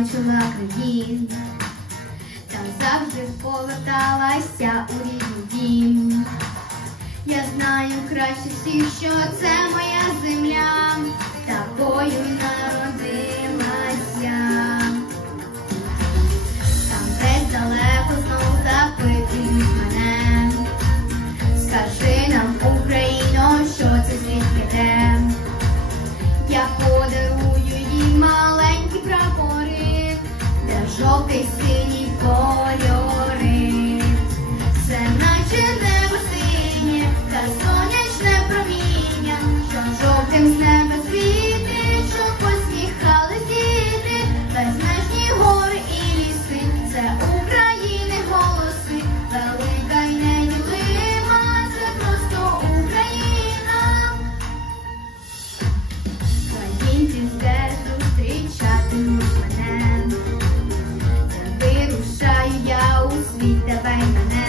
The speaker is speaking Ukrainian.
бачила країна, та завжди поверталася у рідний дім. Я знаю краще всіх, що це моя. жовтий синій кольори. the environment